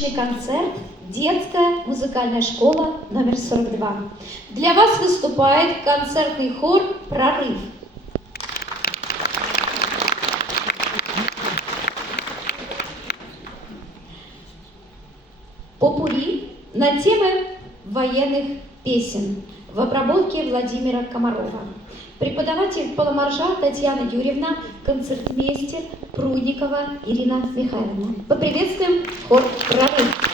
праздничный концерт «Детская музыкальная школа номер 42». Для вас выступает концертный хор «Прорыв». Попурри на темы военных песен в обработке Владимира Комарова. Преподаватель Паламаржа Татьяна Юрьевна, концертмейстер Прудникова Ирина Михайловна. Поприветствуем хор «Прорыв».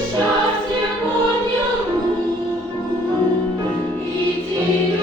Счастье поднял руку, иди.